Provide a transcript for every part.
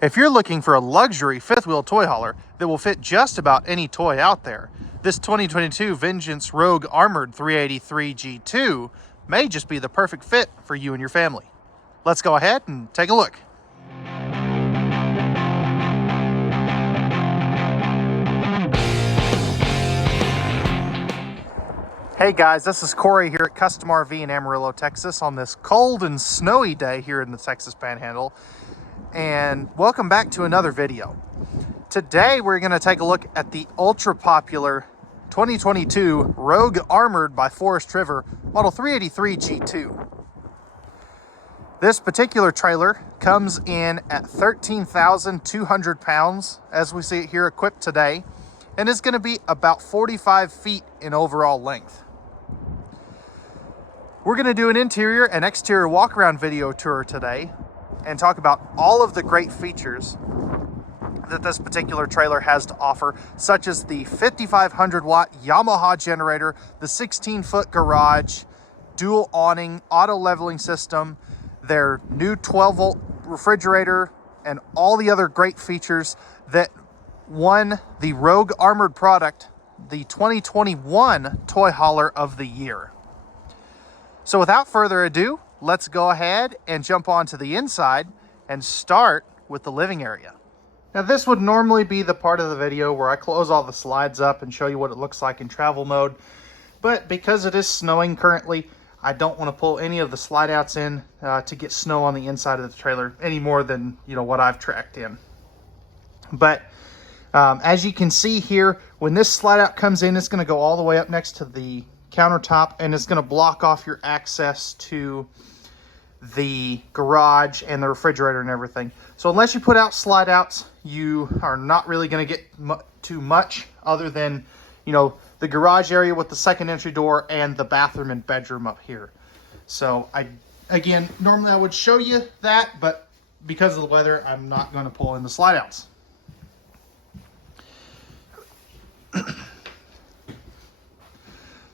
If you're looking for a luxury fifth wheel toy hauler that will fit just about any toy out there, this 2022 Vengeance Rogue Armored 383 G2 may just be the perfect fit for you and your family. Let's go ahead and take a look. Hey guys, this is Corey here at Custom RV in Amarillo, Texas on this cold and snowy day here in the Texas Panhandle. And welcome back to another video. Today we're going to take a look at the ultra popular 2022 Rogue Armored by Forest River Model 383 G2. This particular trailer comes in at 13,200 pounds as we see it here equipped today, and is going to be about 45 feet in overall length. We're going to do an interior and exterior walk-around video tour today and talk about all of the great features that this particular trailer has to offer, such as the 5,500 watt Yamaha generator, the 16-foot garage, dual awning, auto leveling system, their new 12-volt refrigerator, and all the other great features that won the Rogue Armored product the 2021 Toy Hauler of the Year. So without further ado, let's go ahead and jump onto the inside and start with the living area. Now this would normally be the part of the video where I close all the slides up and show you what it looks like in travel mode, but because it is snowing currently, I don't want to pull any of the slide outs in to get snow on the inside of the trailer any more than what I've tracked in. But as you can see here, when this slide out comes in, it's going to go all the way up next to the countertop, and it's going to block off your access to the garage and the refrigerator and everything. So unless you put out slide outs, you are not really going to get too much other than the garage area with the second entry door and the bathroom and bedroom up here. So again, normally I would show you that, but because of the weather, I'm not going to pull in the slide outs.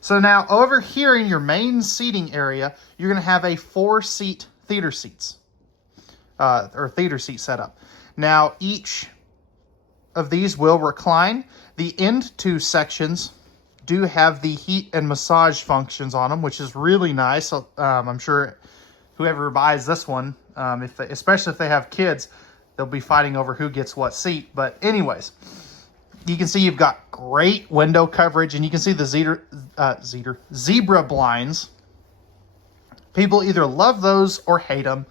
So now over here in your main seating area, you're going to have a 4-seat theater seats, or theater seat setup. Now each of these will recline. The end two sections do have the heat and massage functions on them, which is really nice. I'm sure whoever buys this one, especially if they have kids, they'll be fighting over who gets what seat. But anyways, you can see you've got great window coverage, and you can see the zebra blinds. People either love those or hate them,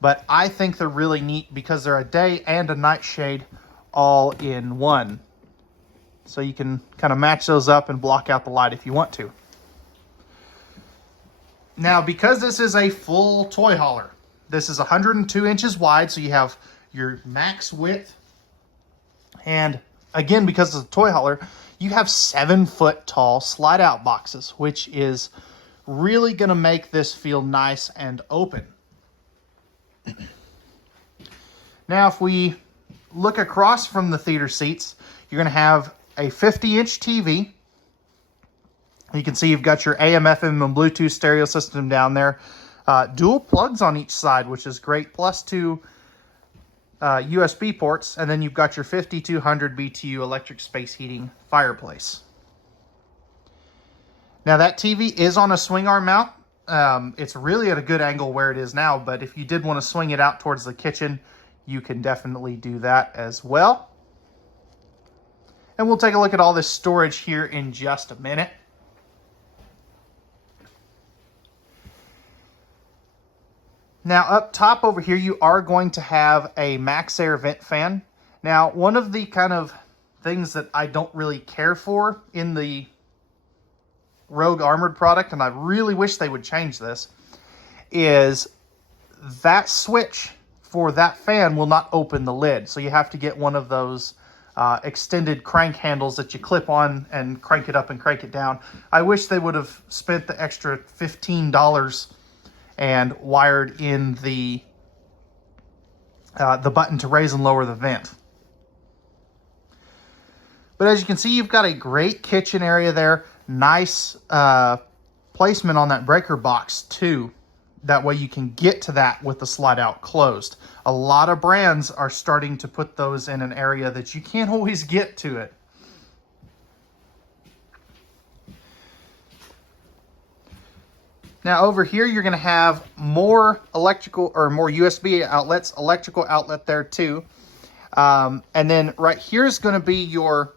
but I think they're really neat because they're a day and a night shade all in one. So you can kind of match those up and block out the light if you want to. Now, because this is a full toy hauler, this is 102 inches wide, so you have your max width, and again, because it's a toy hauler, you have 7-foot tall slide out boxes, which is really going to make this feel nice and open. Now, if we look across from the theater seats, you're going to have a 50-inch TV. You can see you've got your AM, FM, and Bluetooth stereo system down there. Dual plugs on each side, which is great, plus 2 USB ports, and then you've got your 5200 BTU electric space heating fireplace. Now that TV is on a swing arm mount. It's really at a good angle where it is now, but if you did want to swing it out towards the kitchen, you can definitely do that as well. And we'll take a look at all this storage here in just a minute. Now up top over here, you are going to have a max air vent fan. Now, one of the kind of things that I don't really care for in the Rogue Armored product, and I really wish they would change this, is that switch for that fan will not open the lid. So you have to get one of those extended crank handles that you clip on and crank it up and crank it down. I wish they would have spent the extra $15 and wired in the button to raise and lower the vent. But as you can see, you've got a great kitchen area there. Nice placement on that breaker box too. That way you can get to that with the slide out closed. A lot of brands are starting to put those in an area that you can't always get to it. Now over here, you're gonna have more electrical or more USB outlets, electrical outlet there too. And then right here is gonna be your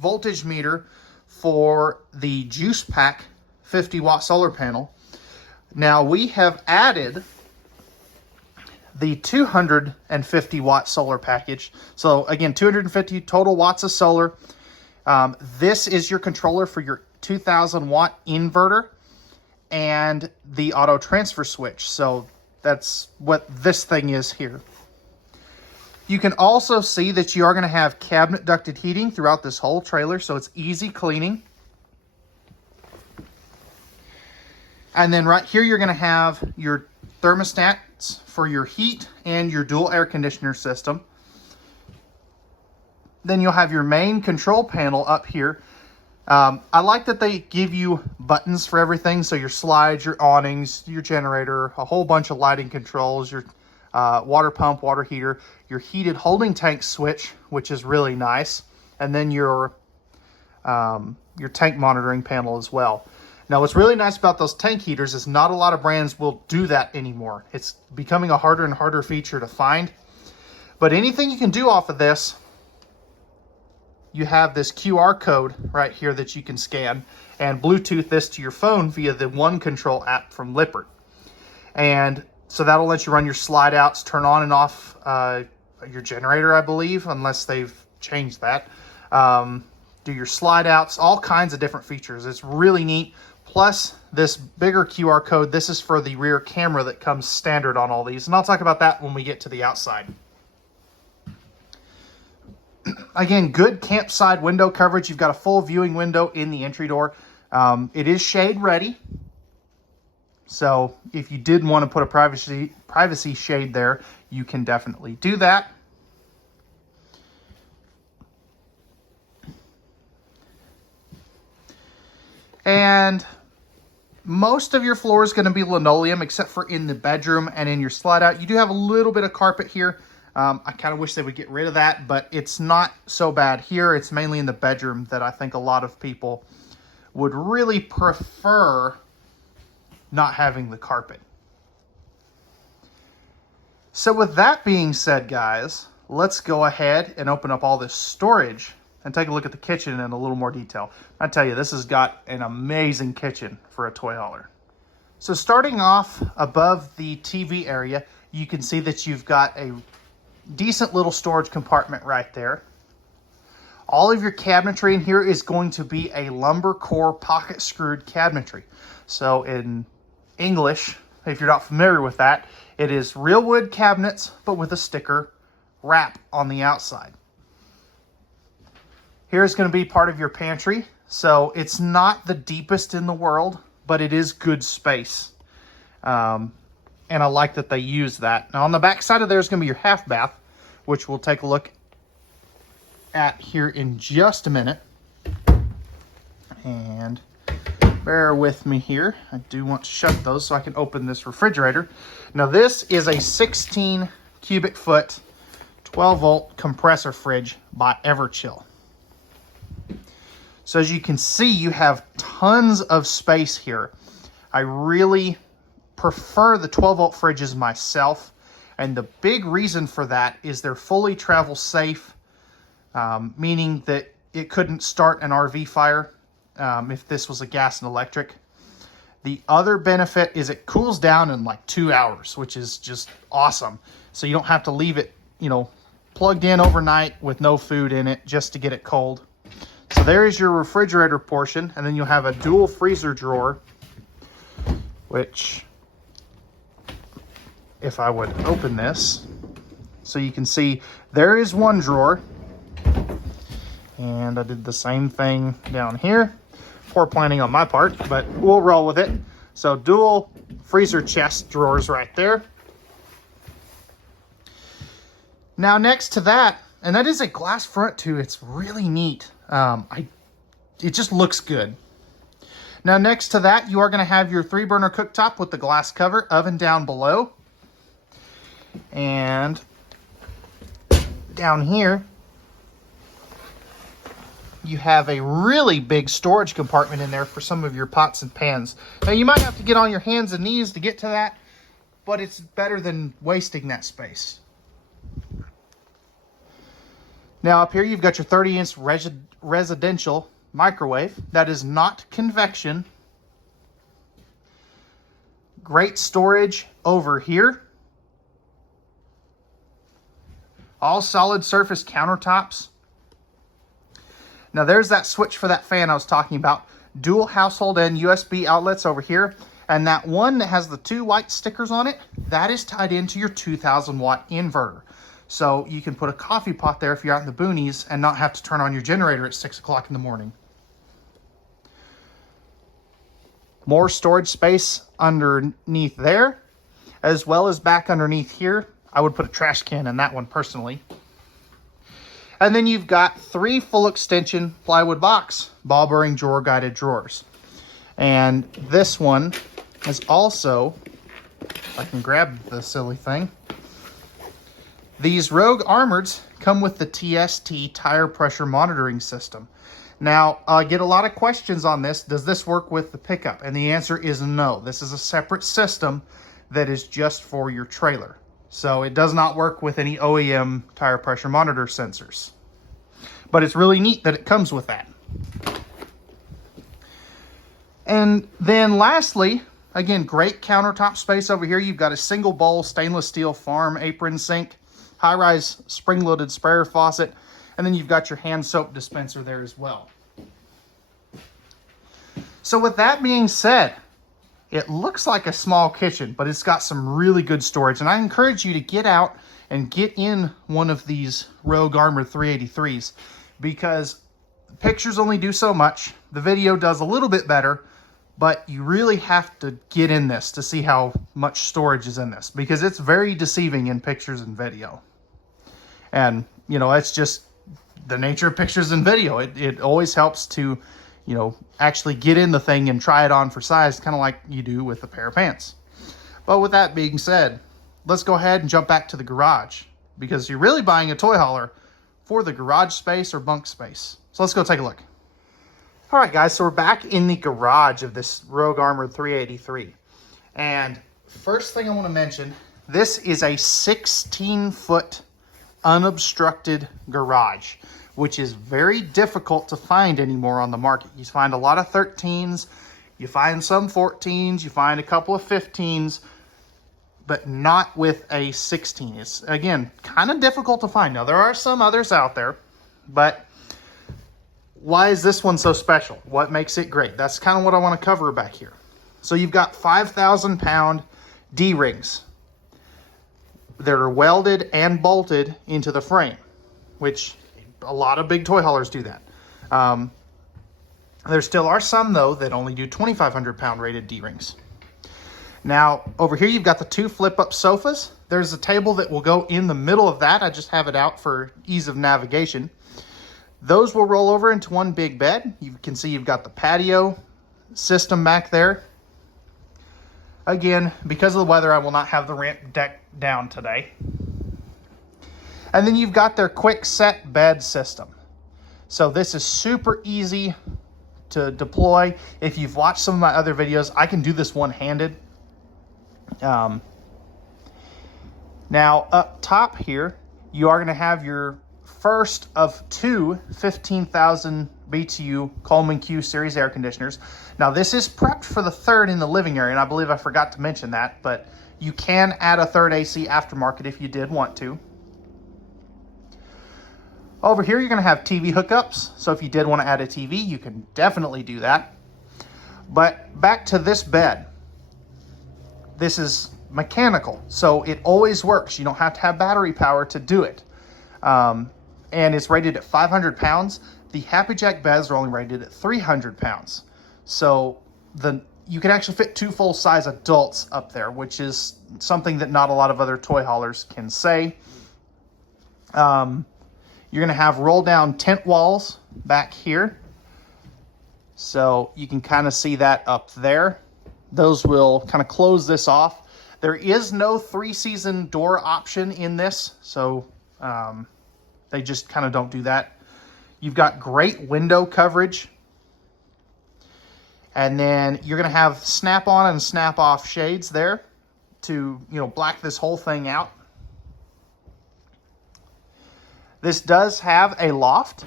voltage meter for the Juice Pack 50-watt solar panel. Now we have added the 250-watt solar package. So again, 250 total watts of solar. This is your controller for your 2000-watt inverter and the auto transfer switch. So that's what this thing is here. You can also see that you are going to have cabinet ducted heating throughout this whole trailer, so it's easy cleaning. And then right here, you're going to have your thermostats for your heat and your dual air conditioner system. Then you'll have your main control panel up here. I like that they give you buttons for everything. So your slides, your awnings, your generator, a whole bunch of lighting controls, your water pump, water heater, your heated holding tank switch, which is really nice. And then your tank monitoring panel as well. Now, what's really nice about those tank heaters is not a lot of brands will do that anymore. It's becoming a harder and harder feature to find. But anything you can do off of this, you have this QR code right here that you can scan and Bluetooth this to your phone via the One Control app from Lippert. And so that'll let you run your slide outs, turn on and off your generator, I believe, unless they've changed that. Do your slide outs, all kinds of different features. It's really neat. Plus this bigger QR code, this is for the rear camera that comes standard on all these. And I'll talk about that when we get to the outside. Again, good campsite window coverage. You've got a full viewing window in the entry door. It is shade ready. So if you did want to put a privacy shade there, you can definitely do that. And most of your floor is going to be linoleum, except for in the bedroom and in your slide out. You do have a little bit of carpet here. I kind of wish they would get rid of that, but it's not so bad here. It's mainly in the bedroom that I think a lot of people would really prefer not having the carpet. So with that being said, guys, let's go ahead and open up all this storage and take a look at the kitchen in a little more detail. I tell you, this has got an amazing kitchen for a toy hauler. So starting off above the TV area, you can see that you've got a decent little storage compartment right there. All of your cabinetry in here is going to be a lumber core pocket screwed cabinetry. So in English, if you're not familiar with that, it is real wood cabinets, but with a sticker wrap on the outside. Here's going to be part of your pantry. So it's not the deepest in the world, but it is good space. And I like that they use that. Now on the back side of there is going to be your half bath, which we'll take a look at here in just a minute. And bear with me here. I do want to shut those so I can open this refrigerator. Now this is a 16 cubic foot, 12 volt compressor fridge by Everchill. So as you can see, you have tons of space here. I really prefer the 12 volt fridges myself. And the big reason for that is they're fully travel safe, meaning that it couldn't start an RV fire if this was a gas and electric. The other benefit is it cools down in like 2 hours, which is just awesome. So you don't have to leave it, plugged in overnight with no food in it just to get it cold. So there is your refrigerator portion, and then you'll have a dual freezer drawer, which, if I would open this, so you can see there is one drawer, and I did the same thing down here. Poor planning on my part, but we'll roll with it. So dual freezer chest drawers right there. Now next to that, and that is a glass front too, it's really neat. It just looks good. Now next to that, you are going to have your 3-burner cooktop with the glass cover, oven down below. And down here, you have a really big storage compartment in there for some of your pots and pans. Now you might have to get on your hands and knees to get to that, but it's better than wasting that space. Now up here you've got your 30-inch residential microwave. That is not convection. Great storage over here. All solid surface countertops. Now there's that switch for that fan I was talking about. Dual household and USB outlets over here. And that one that has the 2 white stickers on it, that is tied into your 2,000 watt inverter. So you can put a coffee pot there if you're out in the boonies and not have to turn on your generator at 6 o'clock in the morning. More storage space underneath there, as well as back underneath here. I would put a trash can in that one personally. And then you've got 3 full extension plywood box ball bearing drawer guided drawers. And this one is also, if I can grab the silly thing, these Rogue Armoreds come with the TST tire pressure monitoring system. Now, I get a lot of questions on this. Does this work with the pickup? And the answer is no. This is a separate system that is just for your trailer. So it does not work with any OEM tire pressure monitor sensors. But it's really neat that it comes with that. And then lastly, again, great countertop space over here. You've got a single bowl stainless steel farm apron sink, high-rise spring-loaded sprayer faucet, and then you've got your hand soap dispenser there as well. So with that being said, it looks like a small kitchen, but it's got some really good storage. And I encourage you to get out and get in one of these Rogue Armored 383s because pictures only do so much. The video does a little bit better, but you really have to get in this to see how much storage is in this because it's very deceiving in pictures and video. And, you know, it's just the nature of pictures and video. It always helps to, you know, actually get in the thing and try it on for size, kind of like you do with a pair of pants. But with that being said, let's go ahead and jump back to the garage because you're really buying a toy hauler for the garage space or bunk space. So let's go take a look. All right, guys, so we're back in the garage of this Rogue Armored 383. And first thing I want to mention, this is a 16-foot unobstructed garage, which is very difficult to find anymore on the market. You find a lot of 13s, you find some 14s, you find a couple of 15s, but not with a 16. It's, again, kind of difficult to find. Now, there are some others out there, but why is this one so special? What makes it great? That's kind of what I want to cover back here. So you've got 5,000-pound D-rings that are welded and bolted into the frame, which a lot of big toy haulers do that. There still are some, though, that only do 2,500-pound rated D-rings. Now, over here, you've got the 2 flip-up sofas. There's a table that will go in the middle of that. I just have it out for ease of navigation. Those will roll over into one big bed. You can see you've got the patio system back there. Again, because of the weather, I will not have the ramp deck down today. And then you've got their quick set bed system. So this is super easy to deploy. If you've watched some of my other videos, I can do this one-handed. Now up top here, you are going to have your first of 2 15,000 BTU Coleman Q series air conditioners. Now this is prepped for the 3rd in the living area, and I believe I forgot to mention that, but you can add a 3rd AC aftermarket if you did want to. Over here, you're going to have TV hookups. So if you did want to add a TV, you can definitely do that. But back to this bed. This is mechanical, so it always works. You don't have to have battery power to do it. And it's rated at 500 pounds. The Happy Jack beds are only rated at 300 pounds. So you can actually fit 2 full-size adults up there, which is something that not a lot of other toy haulers can say. You're going to have roll-down tent walls back here. So you can kind of see that up there. Those will kind of close this off. There is no 3-season door option in this, so they just kind of don't do that. You've got great window coverage. And then you're going to have snap-on and snap-off shades there to, black this whole thing out. This does have a loft.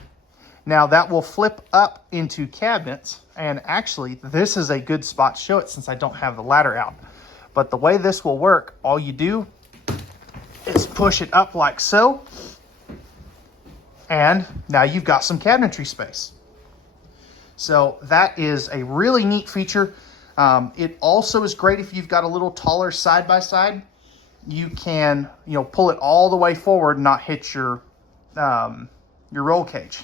Now that will flip up into cabinets. And actually, this is a good spot to show it since I don't have the ladder out. But the way this will work, all you do is push it up like so. And now you've got some cabinetry space. So that is a really neat feature. It also is great if you've got a little taller side-by-side. You can, pull it all the way forward and not hit your roll cage.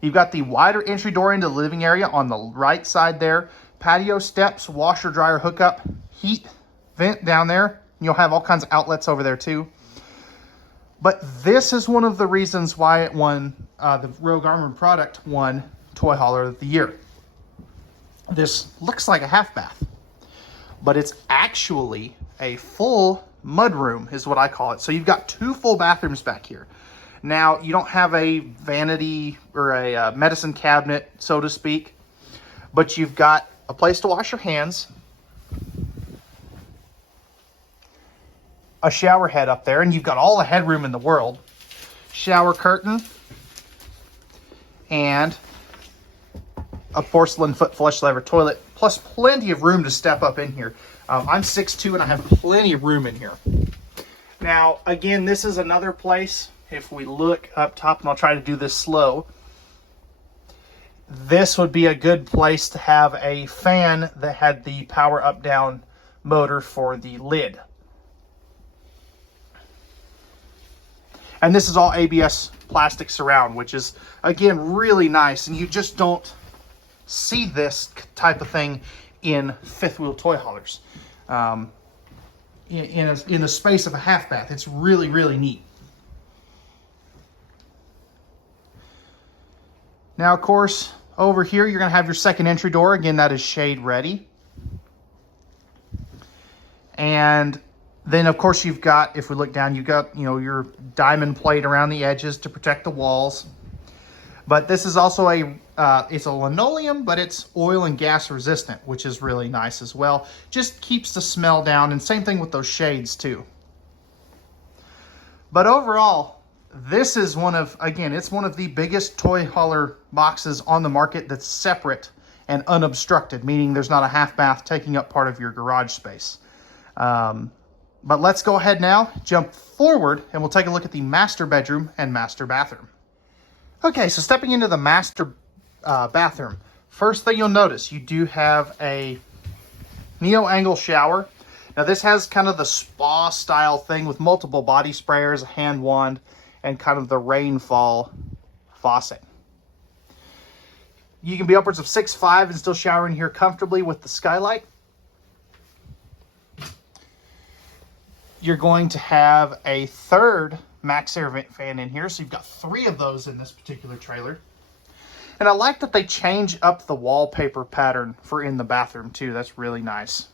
You've got the wider entry door into the living area on the right side there. Patio steps, washer dryer hookup, heat vent down there. You'll have all kinds of outlets over there too. But this is one of the reasons why it won, the Rogue Armor product won Toy Hauler of the Year. This looks like a half bath, but it's actually a full mudroom is what I call it. So you've got 2 full bathrooms back here. Now, you don't have a vanity or a medicine cabinet, so to speak, but you've got a place to wash your hands, a shower head up there, and you've got all the headroom in the world, shower curtain, and a porcelain foot flush lever toilet, plus plenty of room to step up in here. I'm 6'2", and I have plenty of room in here. Now, again, this is another place, if we look up top, and I'll try to do this slow, this would be a good place to have a fan that had the power up-down motor for the lid. And this is all ABS plastic surround, which is, again, really nice. And you just don't see this type of thing in fifth wheel toy haulers. In the space of a half bath. It's really, really neat. Now, of course, over here, you're going to have your second entry door. Again, that is shade ready. And then, of course, you've got, if we look down, you've got, your diamond plate around the edges to protect the walls. But this is also it's a linoleum, but it's oil and gas resistant, which is really nice as well. Just keeps the smell down, and same thing with those shades too. But overall, this is it's one of the biggest toy hauler boxes on the market that's separate and unobstructed, meaning there's not a half bath taking up part of your garage space. But let's go ahead now, jump forward, and we'll take a look at the master bedroom and master bathroom. Okay, so stepping into the master bathroom, first thing you'll notice, you do have a neo-angle shower. Now this has kind of the spa style thing with multiple body sprayers, a hand wand, and kind of the rainfall faucet. You can be upwards of 6'5" and still shower in here comfortably with the skylight. You're going to have a third max air vent fan in here, so you've got 3 of those in this particular trailer. And I like that they change up the wallpaper pattern for in the bathroom too. That's really nice.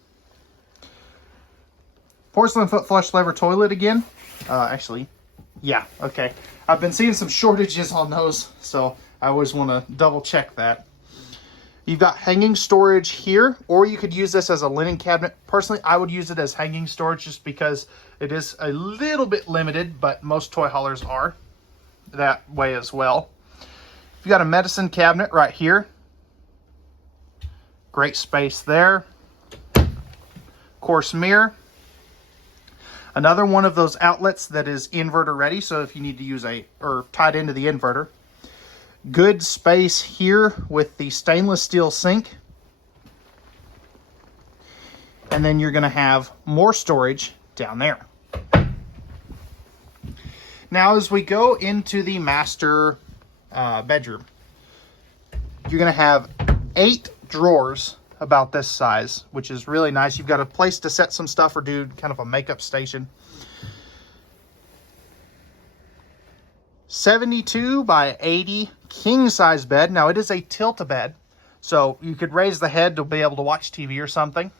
Porcelain foot flush lever toilet again. Actually, yeah, okay. I've been seeing some shortages on those, so I always want to double check that. You've got hanging storage here, or you could use this as a linen cabinet. Personally, I would use it as hanging storage just because it is a little bit limited, but most toy haulers are that way as well. You've got a medicine cabinet right here. Great space there. Course mirror. Another one of those outlets that is inverter ready, so if you need to use or tied into the inverter. Good space here with the stainless steel sink. And then you're going to have more storage down there. Now, as we go into the master bedroom, you're going to have 8 drawers about this size, which is really nice. You've got a place to set some stuff or do kind of a makeup station. 72 by 80 king size bed. Now it is a tilt-a-bed, so you could raise the head to be able to watch TV or something.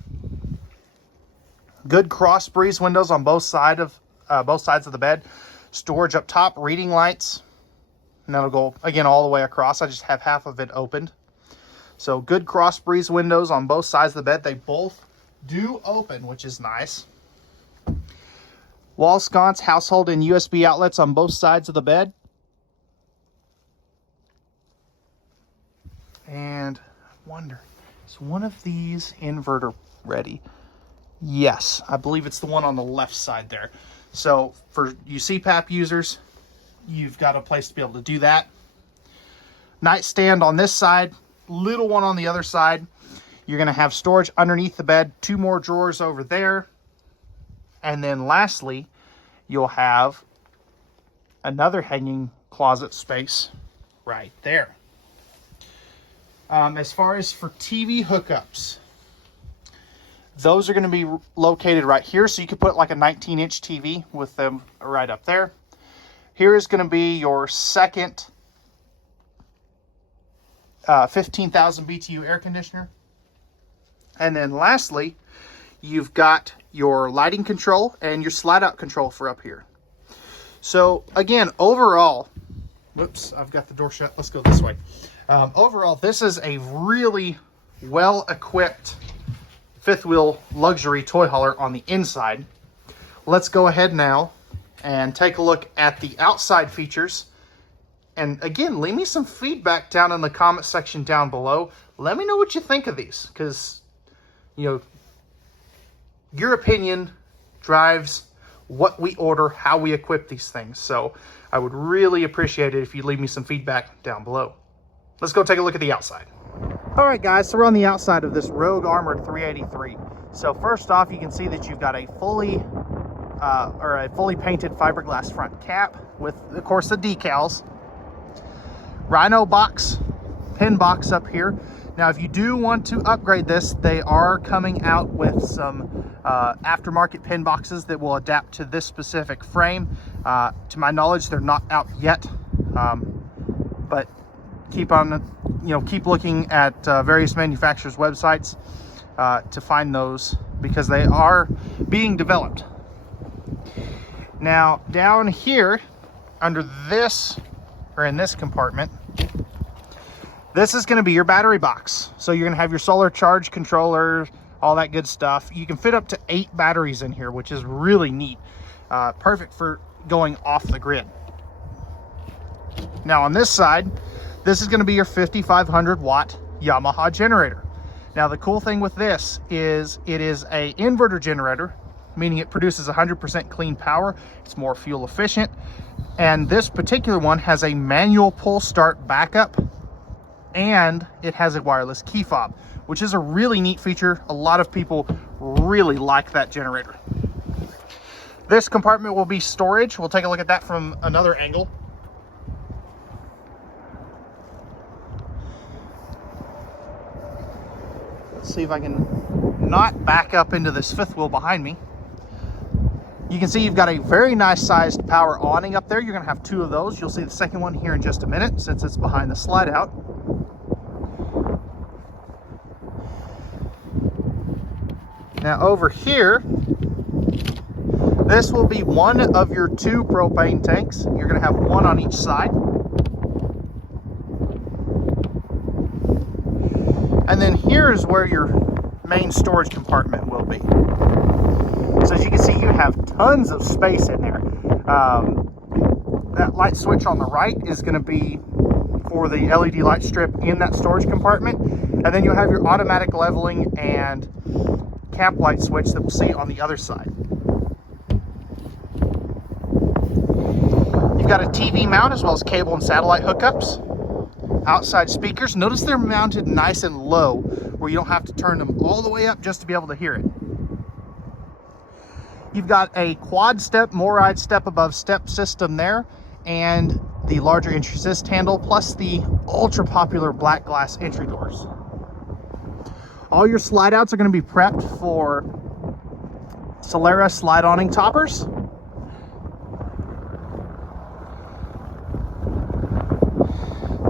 Good cross breeze windows on both sides of the bed. Storage up top, reading lights. And that'll go, again, all the way across. I just have half of it opened. So good cross breeze windows on both sides of the bed. They both do open, which is nice. Wall sconce, household, and USB outlets on both sides of the bed. And I wonder, is one of these inverter ready? Yes, I believe it's the one on the left side there. So for you CPAP users, you've got a place to be able to do that. Nightstand on this side, little one on the other side. You're going to have storage underneath the bed, 2 more drawers over there. And then lastly, you'll have another hanging closet space right there. As far as for TV hookups, those are going to be located right here. So you could put like a 19-inch TV with them right up there. Here is going to be your second 15,000 BTU air conditioner. And then lastly, you've got your lighting control and your slide out control for up here. So again, overall, whoops, I've got the door shut. Let's go this way. Overall, this is a really well-equipped fifth wheel luxury toy hauler on the inside. Let's go ahead now and take a look at the outside features. And again, leave me some feedback down in the comment section down below. Let me know what you think of these, because, you know, your opinion drives what we order, how we equip these things. So I would really appreciate it if you leave me some feedback down below. Let's go take a look at the outside. All right, guys, so we're on the outside of this Rogue Armored 383. So first off, you can see that you've got a fully painted fiberglass front cap with, of course, the decals. Rhino box, pin box up here. Now, if you do want to upgrade this, they are coming out with some aftermarket pin boxes that will adapt to this specific frame. To my knowledge, they're not out yet, but keep looking at various manufacturers' websites to find those, because they are being developed. Now, down here under this, or in this compartment, this is going to be your battery box. So you're going to have your solar charge controller, all that good stuff. You can fit up to 8 batteries in here, which is really neat. Perfect for going off the grid. Now on this side, this is going to be your 5,500 watt Yamaha generator. Now the cool thing with this is it is a inverter generator, meaning it produces 100% clean power. It's more fuel efficient. And this particular one has a manual pull start backup, and it has a wireless key fob, which is a really neat feature. A lot of people really like that generator. This compartment will be storage. We'll take a look at that from another angle. Let's see if I can not back up into this fifth wheel behind me. You can see you've got a very nice sized power awning up there. You're going to have 2 of those. You'll see the second one here in just a minute, since it's behind the slide out. Now over here, this will be one of your 2 propane tanks. You're going to have 1 on each side. And then here's where your main storage compartment will be. So as you can see, you have tons of space in there. That light switch on the right is going to be for the LED light strip in that storage compartment. And then you'll have your automatic leveling and camp light switch that we'll see on the other side. You've got a TV mount as well as cable and satellite hookups. Outside speakers. Notice they're mounted nice and low, where you don't have to turn them all the way up just to be able to hear it. You've got a quad step, MORryde step above step system there, and the larger entry assist handle, plus the ultra popular black glass entry doors. All your slide outs are going to be prepped for Solera slide awning toppers.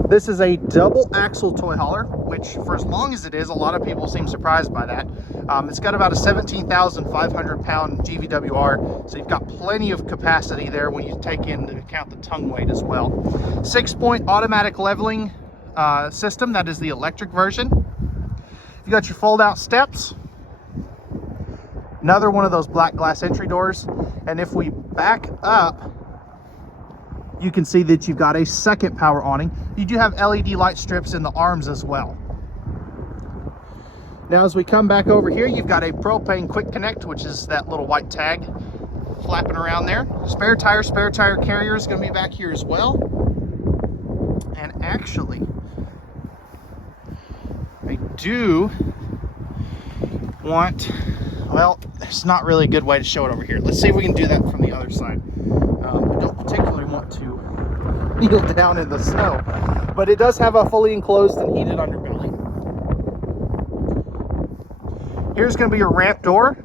This is a double axle toy hauler, which for as long as it is, a lot of people seem surprised by that. It's got about a 17,500 pound GVWR, so you've got plenty of capacity there when you take into account the tongue weight as well. 6-point automatic leveling system, that is the electric version. You got your fold out steps, another one of those black glass entry doors, and if we back up, you can see that you've got a second power awning. You do have LED light strips in the arms as well. Now as we come back over here, you've got a propane quick connect, which is that little white tag flapping around there. Spare tire carrier is going to be back here as well. And actually, I do want, well, there's not really a good way to show it over here. Let's see if we can do that from the other side. I don't particularly want to kneel down in the snow, but it does have a fully enclosed and heated underbelly. Here's going to be your ramp door.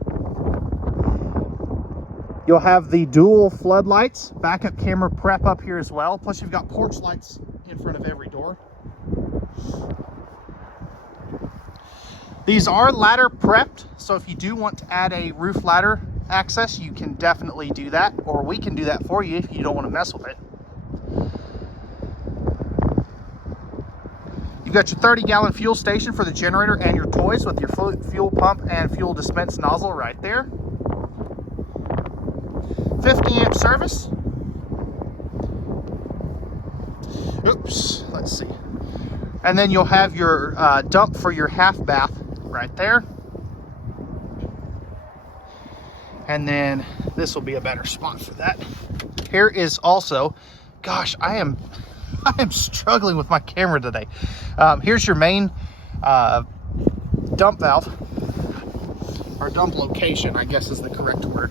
You'll have the dual floodlights, backup camera prep up here as well. Plus you've got porch lights in front of every door. These are ladder prepped, so if you do want to add a roof ladder access, you can definitely do that, or we can do that for you if you don't want to mess with it. You've got your 30-gallon fuel station for the generator and your toys with your fuel pump and fuel dispense nozzle right there. 50-amp service. Oops, let's see. And then you'll have your dump for your half bath right there. And then this will be a better spot for that. Here is also, gosh, I am struggling with my camera today. Here's your main dump valve, or dump location, I guess is the correct word.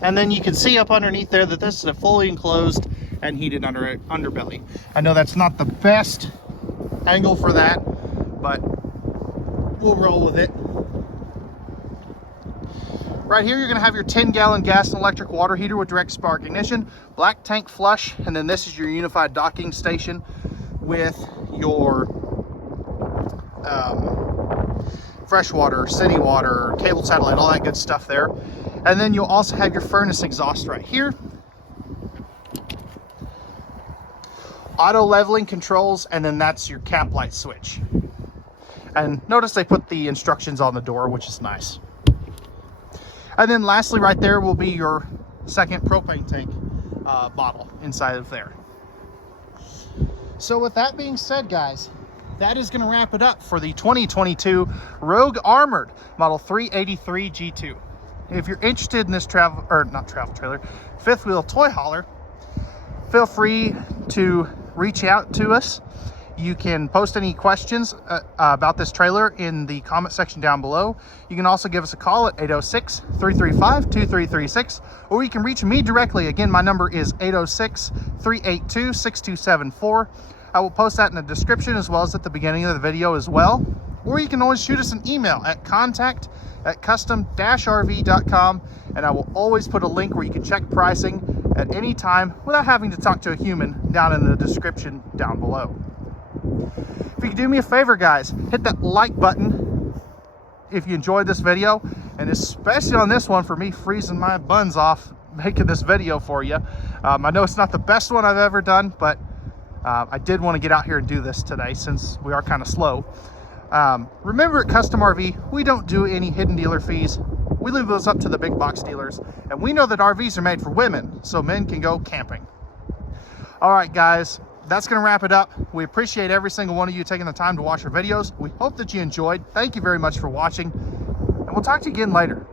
And then you can see up underneath there that this is a fully enclosed and heated underbelly. I know that's not the best angle for that, but we'll roll with it. Right here, you're going to have your 10-gallon gas and electric water heater with direct spark ignition, black tank flush, and then this is your unified docking station with your freshwater, city water, cable satellite, all that good stuff there. And then you'll also have your furnace exhaust right here. Auto leveling controls, and then that's your cap light switch. And notice they put the instructions on the door, which is nice. And then lastly, right there will be your second propane tank bottle inside of there. So with that being said, guys, that is going to wrap it up for the 2022 Rogue Armored Model 383 G2. If you're interested in this fifth wheel toy hauler, feel free to reach out to us. You can post any questions about this trailer in the comment section down below. You can also give us a call at 806-335-2336, or you can reach me directly. Again, my number is 806-382-6274. I will post that in the description as well as at the beginning of the video as well. Or you can always shoot us an email at contact@custom-rv.com, and I will always put a link where you can check pricing at any time without having to talk to a human down in the description down below. If you could do me a favor, guys, hit that like button if you enjoyed this video, and especially on this one for me freezing my buns off making this video for you. I know it's not the best one I've ever done, but I did want to get out here and do this today since we are kind of slow. Remember, at Custom RV, we don't do any hidden dealer fees. We leave those up to the big box dealers, and we know that RVs are made for women, so men can go camping. All right, guys, that's going to wrap it up. We appreciate every single one of you taking the time to watch our videos. We hope that you enjoyed. Thank you very much for watching, and we'll talk to you again later.